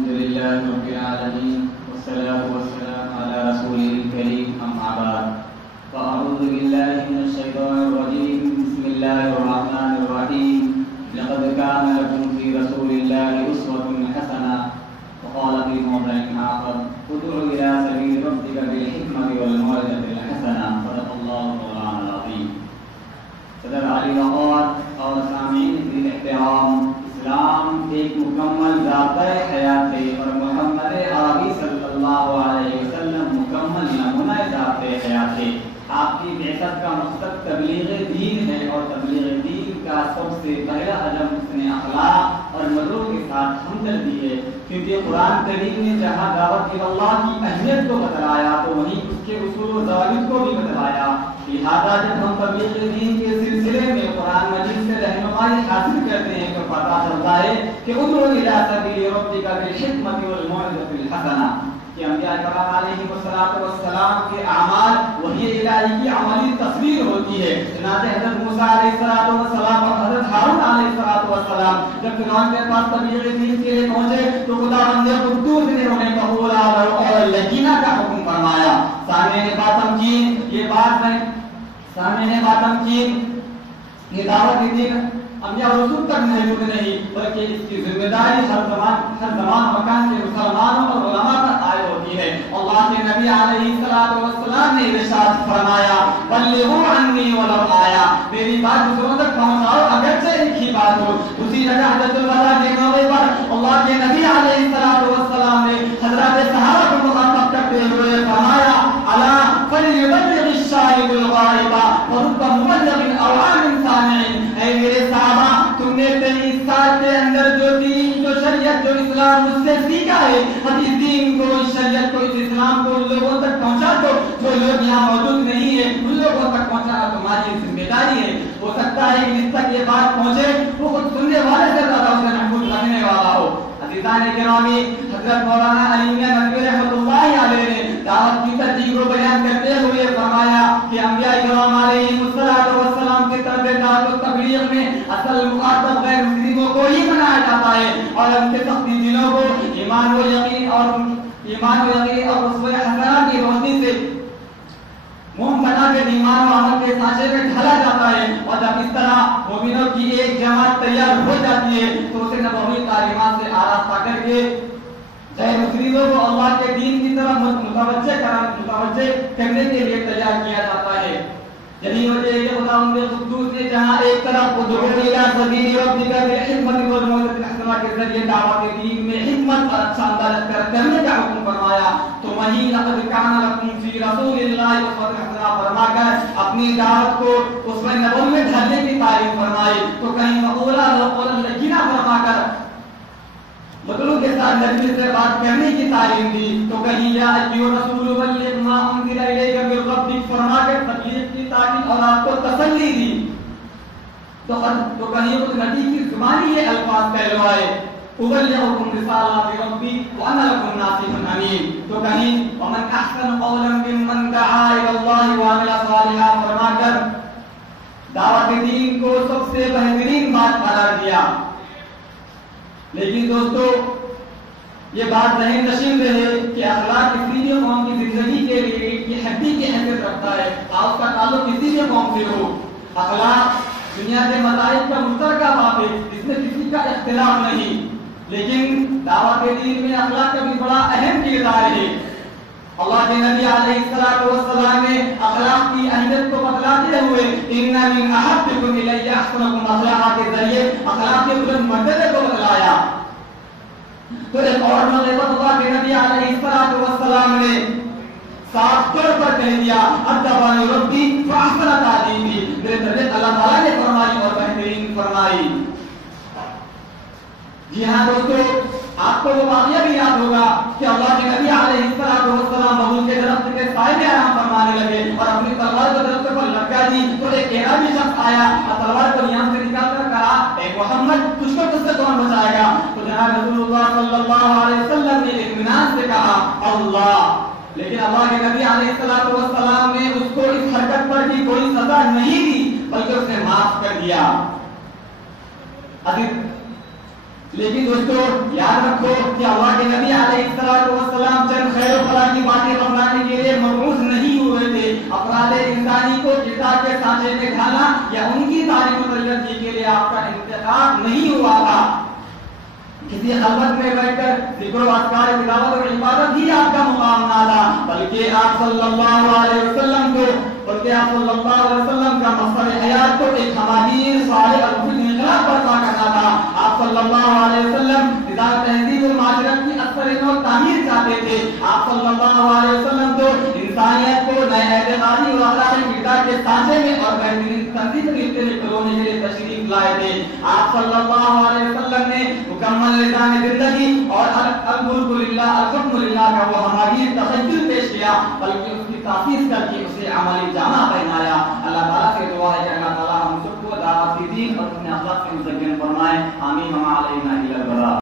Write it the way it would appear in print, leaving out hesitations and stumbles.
الحمد لله رب العالمين والصلاة والسلام على رسوله الكريم أما بعد فأعوذ بالله من الشيطان الرجيم بسم الله الرحمن الرحيم لقد كان لكم في رسول الله أسوة حسنة وقال في موضع آخر ادع إلى سبيل ربك بالحكمة والموعظة الحسنة صدق الله مولانا العظيم. صدر علی وقار اور سامعین ذی احترام، اسلام ایک مکمل ذاتِ حیات ہے اور محمد عربی صلی اللہ علیہ وسلم مکمل نمونہ ذاتِ حیات ہے. آپ کی بعثت کا مقصد تبلیغ دین ہے اور تبلیغ دین کا سب سے پہلا عدم حسن اخلاق اور مدعو کے ساتھ ہمدردی ہے، کیونکہ قرآن کریم نے جہاں دعوت اللہ کی اہمیت کو بتلایا تو وہیں اس کے اصول و ضوابط کو بھی بتلایا. لہذا جب ہم تبلیغ دین کے سلسلے میں قرآن مجید سے رہنمائی حاصل کرتے ہیں تو پتہ چلتا ہے کہ ادعو الی سبیل ربک بالحکمۃ والموعظۃ الحسنہ کہ انبیاء کرام علیہ السلام کے اعمال وحی الہی کی عملی تصویر ہوتی ہے. چنانچہ حضرت موسیٰ علیہ السلام اور حضرت ہارون علیہ السلام جب فرعون کے پاس تبلیغ دین کے لیے پہنچے تو خداوند قدوس نے انہیں قبول اور لکینہ کا حکم فرمایا. سامعین باتمکین یہ دعوت دین انبیاء اور رسول تک محدود نہیں بلکہ اس کی ذمہ داری ہر زمان مکان کے مسلمانوں اور علماء پر عائد ہوتی ہے. اللہ کے نبی علیہ السلام نے ارشاد فرمایا بلغوا عنی ولو آیا، میری بات دوسروں تک پہنچاؤ اگرچہ ایک ہی بات ہو. اسی جگہ حجۃ الوداع کے موقع پر اللہ کے نبی علیہ السلام نے حضرات صحابہ کو مخاطب کرتے ہوئے فرمایا الا فلیبلغ الشاہد الغائب ورب مبلغ او عام سامع. اے میرے صحابہ، تم نے 23 سال کے اندر جو دین، جو شریعت، جو اسلام مجھ سے سیکھا ہے، اب اس دین کو، اس شریعت کو، اس اسلام کو ان لوگوں تک پہنچا دو جو لوگ یہاں موجود نہیں ہیں. ان لوگوں تک پہنچانا تمہاری ذمہ داری ہے. ہو سکتا ہے کہ جس تک یہ بات پہنچے وہ خود سننے والے سے زیادہ اسے محفوظ رکھنے والا ہو. عزیزان گرامی، حضرت مولانا علی میاں ندوی رحمۃ اللہ علیہ نے دعوت کی ترجیح کو بیان کرتے ہوئے فرمایا کہ انبیاء کرام علیہ السلام کی طرف دعوت و تبلیغ میں اصل مخاطب غیر مسلموں کو ہی بنایا جاتا ہے اور ان کے سختی دلوں کو ایمان و یقین اور اسوہ حسنہ کی روشنی سے موم بنا کے ایمان و عمل کے سانچے میں ڈھالا جاتا ہے. اور جب اس طرح مومنوں کی ایک جماعت تیار ہو جاتی ہے تو اسے نبوی تعلیمات سے آراستہ کر کے غیر مسلموں کو اللہ کے دین کی طرف متوجہ کرنے کے لیے تیار کیا جاتا ہے. یہی وجہ ہے کہ خداوند قدوس نے جہاں ایک طرف ادعو الی سبیل ربک بالحکمۃ والموعظۃ الحسنہ کے ذریعے دعوت دین میں حکمت اور اچھا انداز کرنے کا حکم فرمایا تو وہیں لقد کان لکم فی رسول اللہ اسوۃ حسنہ فرما کر اپنی دعوت کو اسوہ نبوی میں ڈھالنے کی تعریف فرمائی تو کہیں مقولہ لکینہ فرما کر مطلوب کے ساتھ نبی سے بات کرنے کی تعلیم دی تو کہیں یا ایھا الرسول بلغ ما انزل الیک من ربک فرما کر تبلیغ کی تعلیم اور آپ کو تسلی دی تو کہیں اس نبی کی زبانی یہ الفاظ کہلوائے ابلغکم رسالات ربی وانا لکم ناصح امین تو کہیں ومن احسن قولا ممن دعا الی اللہ وعمل صالحا فرما کر دعوت دین کو سب سے بہترین بات قرار دیا. لیکن دوستو یہ بات ذہن نشین رہے کہ اخلاق کسی بھی قوم کی زندگی کے لیے یہ ہڈی کی حیثیت رکھتا ہے. آپ کا تعلق کسی بھی قوم سے ہو، اخلاق دنیا کے مسائل کا مشترکہ بات ہے جس میں کسی کا اختلاف نہیں، لیکن دعوت دین میں اخلاق کا بھی بڑا اہم کردار ہے. اللہ کے نبی علیہ السلام نے اخلاق کی اہمیت کو بتلاتے ہوئے ان من احبکم الی احسنکم اخلاق کے ذریعے اخلاق کے بلند مرتبے کو بتلایا. تو ایک اور موقع پر اللہ کے نبی علیہ السلام نے صاف طور پر کہہ دیا ادبانی ربی فاحسن تعلیمی، میرے تربیت اللہ تعالیٰ نے فرمائی اور بہترین فرمائی. جی ہاں دوستو، آپ کو وہ واقعہ بھی یاد ہوگا کہ اللہ کے نبی علیہ السلام ببول کے درخت کے سائے میں آرام فرمانے لگے اور اپنی تلوار کو درخت پر لٹکا دی تو ایک اعرابی شخص آیا اور تلوار کو یہاں سے نکال کر کہا اے محمد تجھ کو کس سے کون بچائے گا؟ تو جناب رسول اللہ صلی اللہ علیہ وسلم نے اطمینان سے کہا اللہ. لیکن اللہ کے نبی علیہ السلام نے اس کو اس حرکت پر کی کوئی سزا نہیں دی بلکہ اس نے معاف کر دیا. لیکن دوستو یاد رکھو کہ اللہ کے نہیں ہوا تھا. کسی خلوت میں بیٹھ کر ذکر و اذکار تلاوت اور عبادت ہی آپ کا مقام نہ تھا، بلکہ آپ صلی اللہ علیہ وسلم کا مقصد حیات کو ایک ہماری صالح اور مفید انقلاب برپا کرنا تھا. آپ صلی اللہ علیہ وسلم نظام تہذیب و معاشرت کی اثر نو تعمیر چاہتے تھے. آپ صلی اللہ علیہ وسلم تو انسانیت کو نئے اعتقادی اور اخلاقی کردار کے سانچے میں اور بہترین تنظیم رشتے میں پرونے کے لیے تشریف لائے تھے. آپ صلی اللہ علیہ وسلم نے مکمل نظام زندگی اور الملک للہ الحکم للہ کا وہ ہماری تخیل پیش کیا، بلکہ اس کی تاسیس کر کے اسے عملی جامہ پہنایا. اللہ تعالیٰ سے دعا ہے کہ اللہ تعالیٰ ہم سب کو دعوت دین اور اپنے اخلاق سے مزین فرمائے. آمین. وما علینا الا البلاغ.